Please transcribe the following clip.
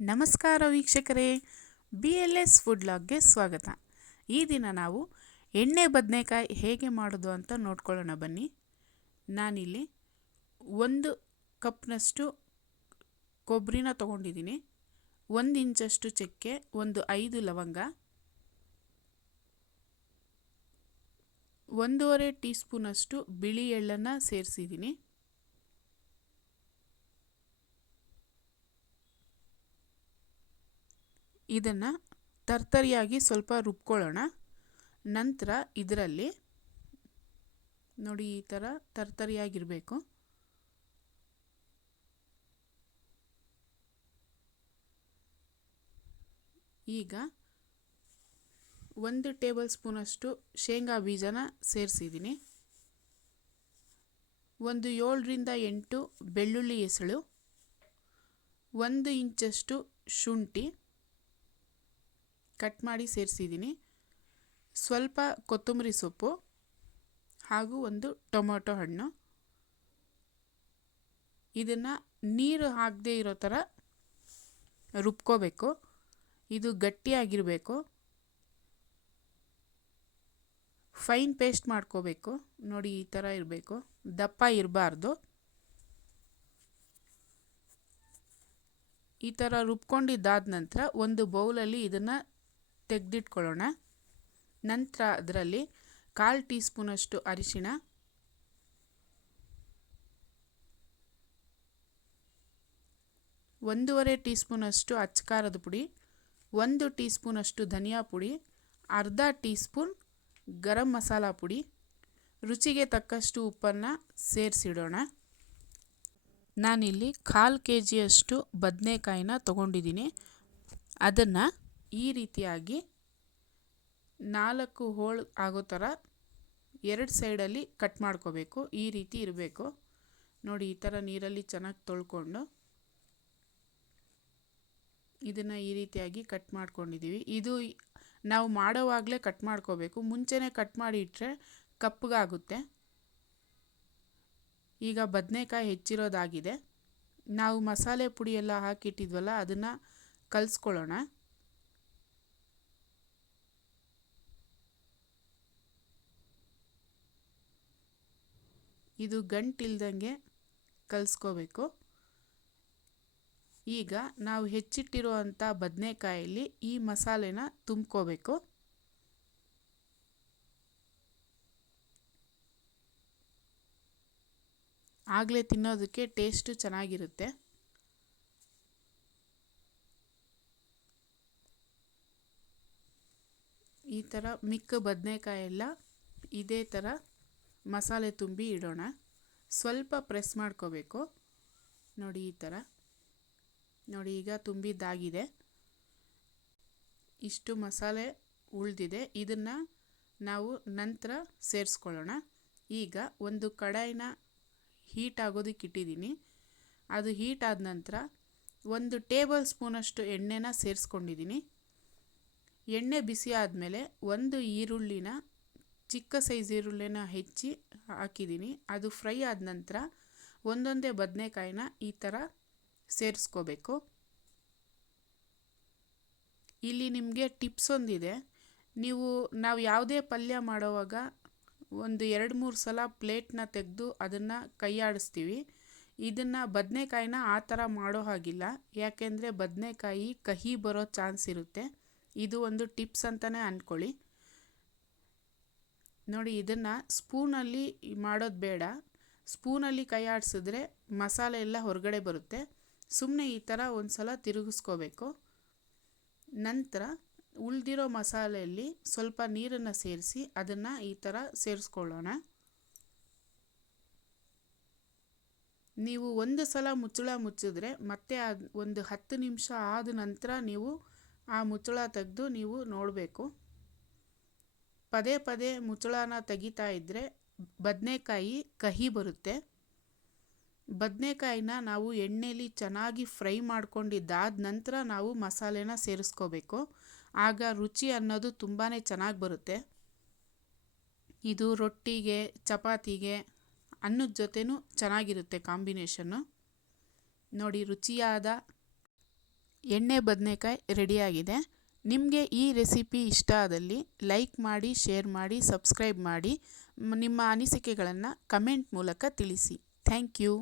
ನಮಸ್ಕಾರ ವೀಕ್ಷಕರೇ, BLS food ಲಾಗ್ಗೆ ಸ್ವಾಗತ. ಈ ದಿನ ನಾವು ಎಣ್ಣೆ ಬದನೆಕಾಯಿ ಹೇಗೆ ಮಾಡೋದು ಅಂತ ನೋಡ್ಕೊಳ್ಳೋಣ ಬನ್ನಿ. ನಾನಿಲ್ಲಿ 1 ಕಪ್ನಷ್ಟು ಕೊಬ್ಬರಿನ ತೊಗೊಂಡಿದ್ದೀನಿ, 1 ಇಂಚಷ್ಟು ಚಕ್ಕೆ, 5 ಲವಂಗ, 1.5 ಟೀ ಸ್ಪೂನಷ್ಟು ಬಿಳಿ ಎಳ್ಳನ್ನು ಸೇರಿಸಿದ್ದೀನಿ. ಇದನ್ನು ತರ್ತರಿಯಾಗಿ ಸ್ವಲ್ಪ ರುಬ್ಕೊಳ್ಳೋಣ. ನಂತರ ಇದರಲ್ಲಿ ನೋಡಿ ಈ ಥರ ತರ್ತರಿಯಾಗಿರಬೇಕು. ಈಗ 1 ಟೇಬಲ್ ಸ್ಪೂನಷ್ಟು ಶೇಂಗಾ ಬೀಜನ ಸೇರಿಸಿದ್ದೀನಿ. 7 ರಿಂದ 8 ಬೆಳ್ಳುಳ್ಳಿ ಎಸಳು, 1 ಇಂಚಷ್ಟು ಶುಂಠಿ ಕಟ್ ಮಾಡಿ ಸೇರಿಸಿದ್ದೀನಿ, ಸ್ವಲ್ಪ ಕೊತ್ತಂಬರಿ ಸೊಪ್ಪು ಹಾಗೂ 1 ಟೊಮೊಟೊ ಹಣ್ಣು. ಇದನ್ನು ನೀರು ಹಾಕದೇ ಇರೋ ಥರ ರುಬ್ಕೋಬೇಕು. ಇದು ಗಟ್ಟಿಯಾಗಿರಬೇಕು, ಫೈನ್ ಪೇಸ್ಟ್ ಮಾಡ್ಕೋಬೇಕು. ನೋಡಿ ಈ ಥರ ಇರಬೇಕು, ದಪ್ಪ ಇರಬಾರ್ದು. ಈ ಥರ ರುಬ್ಕೊಂಡಿದ್ದಾದ ನಂತರ ಒಂದು ಬೌಲಲ್ಲಿ ಇದನ್ನು ತೆಗೆದಿಟ್ಕೊಳ್ಳೋಣ. ನಂತರ ಅದರಲ್ಲಿ 1/4 ಟೀ ಸ್ಪೂನಷ್ಟು ಅರಿಶಿಣ, 1.5 ಟೀ ಸ್ಪೂನಷ್ಟು ಅಚ್ಚಕಾರದ ಪುಡಿ, 1 ಟೀ ಸ್ಪೂನಷ್ಟು ಧನಿಯಾ ಪುಡಿ, ಅರ್ಧ ಟೀ ಸ್ಪೂನ್ ಗರಂ ಮಸಾಲ ಪುಡಿ, ರುಚಿಗೆ ತಕ್ಕಷ್ಟು ಉಪ್ಪನ್ನು ಸೇರಿಸಿಡೋಣ. ನಾನಿಲ್ಲಿ 1/4 kgಯಷ್ಟು ಬದನೆಕಾಯಿನ ತೊಗೊಂಡಿದ್ದೀನಿ. ಅದನ್ನು ಈ ರೀತಿಯಾಗಿ 4 ಹೋಳು ಆಗೋ ಥರ 2 ಸೈಡಲ್ಲಿ ಕಟ್ ಮಾಡ್ಕೋಬೇಕು. ಈ ರೀತಿ ಇರಬೇಕು. ನೋಡಿ ಈ ಥರ ನೀರಲ್ಲಿ ಚೆನ್ನಾಗಿ ತೊಳ್ಕೊಂಡು ಇದನ್ನು ಈ ರೀತಿಯಾಗಿ ಕಟ್ ಮಾಡ್ಕೊಂಡಿದ್ದೀವಿ. ಇದು ನಾವು ಮಾಡೋವಾಗಲೇ ಕಟ್ ಮಾಡ್ಕೋಬೇಕು, ಮುಂಚೆನೇ ಕಟ್ ಮಾಡಿ ಇಟ್ಟರೆ ಕಪ್ಪಗಾಗುತ್ತೆ. ಈಗ ಬದನೆಕಾಯಿ ಹೆಚ್ಚಿರೋದಾಗಿದೆ. ನಾವು ಮಸಾಲೆ ಪುಡಿ ಎಲ್ಲ ಹಾಕಿಟ್ಟಿದ್ವಲ್ಲ ಅದನ್ನು ಕಲಿಸ್ಕೊಳ್ಳೋಣ. ಇದು ಗಂಟಿಲ್ದಂಗೆ ಕಲಿಸ್ಕೋಬೇಕು. ಈಗ ನಾವು ಹೆಚ್ಚಿಟ್ಟಿರುವಂಥ ಬದನೆಕಾಯಲ್ಲಿ ಈ ಮಸಾಲೆನ ತುಂಬ್ಕೋಬೇಕು. ಆಗಲೇ ತಿನ್ನೋದಕ್ಕೆ ಟೇಸ್ಟು ಚೆನ್ನಾಗಿರುತ್ತೆ. ಈ ಥರ ಮಿಕ್ಕ ಬದನೆಕಾಯೆಲ್ಲ ಇದೇ ಥರ ಮಸಾಲೆ ತುಂಬಿ ಇಡೋಣ. ಸ್ವಲ್ಪ ಪ್ರೆಸ್ ಮಾಡ್ಕೋಬೇಕು. ನೋಡಿ ಈ ಥರ. ನೋಡಿ ಈಗ ತುಂಬಿದ್ದಾಗಿದೆ. ಇಷ್ಟು ಮಸಾಲೆ ಉಳಿದಿದೆ. ಇದನ್ನು ನಾವು ನಂತರ ಸೇರಿಸ್ಕೊಳ್ಳೋಣ. ಈಗ ಒಂದು ಕಡಾಯಿನ ಹೀಟ್ ಆಗೋದಕ್ಕೆ ಇಟ್ಟಿದ್ದೀನಿ. ಅದು ಹೀಟ್ ಆದ ನಂತರ 1 ಟೇಬಲ್ ಸ್ಪೂನಷ್ಟು ಎಣ್ಣೆನ ಸೇರಿಸ್ಕೊಂಡಿದ್ದೀನಿ. ಎಣ್ಣೆ ಬಿಸಿ ಆದಮೇಲೆ 1 ಈರುಳ್ಳಿನ, ಚಿಕ್ಕ ಸೈಜ್ ಈರುಳ್ಳಿನ ಹೆಚ್ಚಿ ಹಾಕಿದ್ದೀನಿ. ಅದು ಫ್ರೈ ಆದ ನಂತರ ಒಂದೊಂದೇ ಬದನೆಕಾಯಿನ ಈ ಥರ ಸೇರಿಸ್ಕೋಬೇಕು. ಇಲ್ಲಿ ನಿಮಗೆ ಟಿಪ್ಸ್ ಒಂದಿದೆ. ನಾವು ಯಾವುದೇ ಪಲ್ಯ ಮಾಡೋವಾಗ 2-3 ಸಲ ಪ್ಲೇಟ್ನ ತೆಗೆದು ಅದನ್ನು ಕೈ ಆಡಿಸ್ತೀವಿ. ಇದನ್ನು ಬದನೆಕಾಯಿನ ಆ ಥರ ಮಾಡೋ ಹಾಗಿಲ್ಲ, ಯಾಕೆಂದರೆ ಬದನೆಕಾಯಿ ಕಹಿ ಬರೋ ಚಾನ್ಸ್ ಇರುತ್ತೆ. ಇದು ಒಂದು ಟಿಪ್ಸ್ ಅಂತಲೇ ಅಂದ್ಕೊಳ್ಳಿ. ನೋಡಿ ಇದನ್ನು ಸ್ಪೂನಲ್ಲಿ ಮಾಡೋದು ಬೇಡ. ಸ್ಪೂನಲ್ಲಿ ಕೈ ಆಡಿಸಿದ್ರೆ ಮಸಾಲೆ ಎಲ್ಲ ಹೊರಗಡೆ ಬರುತ್ತೆ. ಸುಮ್ಮನೆ ಈ ಥರ ಒಂದು ಸಲ ತಿರುಗಿಸ್ಕೋಬೇಕು. ನಂತರ ಉಳಿದಿರೋ ಮಸಾಲೆಯಲ್ಲಿ ಸ್ವಲ್ಪ ನೀರನ್ನು ಸೇರಿಸಿ ಅದನ್ನು ಈ ಥರ ಸೇರಿಸ್ಕೊಳ್ಳೋಣ. ನೀವು ಒಂದು ಸಲ ಮುಚ್ಚಳ ಮುಚ್ಚಿದ್ರೆ ಮತ್ತೆ ಒಂದು 10 ನಿಮಿಷ ಆದ ನಂತರ ನೀವು ಆ ಮುಚ್ಚಳ ತೆಗೆದು ನೀವು ನೋಡಬೇಕು. ಪದೇ ಪದೇ ಮುಚ್ಚಳನ ತೆಗಿತಾ ಇದ್ದರೆ ಬದನೆಕಾಯಿ ಕಹಿ ಬರುತ್ತೆ. ಬದನೆಕಾಯಿನ ನಾವು ಎಣ್ಣೆಯಲ್ಲಿ ಚೆನ್ನಾಗಿ ಫ್ರೈ ಮಾಡ್ಕೊಂಡಿದ್ದಾದ ನಂತರ ನಾವು ಮಸಾಲೆನ ಸೇರಿಸ್ಕೋಬೇಕು. ಆಗ ರುಚಿ ಅನ್ನೋದು ತುಂಬಾ ಚೆನ್ನಾಗಿ ಬರುತ್ತೆ. ಇದು ರೊಟ್ಟಿಗೆ, ಚಪಾತಿಗೆ, ಅನ್ನದ ಜೊತೆನೂ ಚೆನ್ನಾಗಿರುತ್ತೆ ಕಾಂಬಿನೇಷನ್ನು. ನೋಡಿ ರುಚಿಯಾದ ಎಣ್ಣೆ ಬದನೆಕಾಯಿ ರೆಡಿಯಾಗಿದೆ. ನಿಮಗೆ ಈ ರೆಸಿಪಿ ಇಷ್ಟ ಆದಲ್ಲಿ ಲೈಕ್ ಮಾಡಿ, ಶೇರ್ ಮಾಡಿ, ಸಬ್ಸ್ಕ್ರೈಬ್ ಮಾಡಿ. ನಿಮ್ಮ ಅನಿಸಿಕೆಗಳನ್ನು ಕಮೆಂಟ್ ಮೂಲಕ ತಿಳಿಸಿ. Thank you.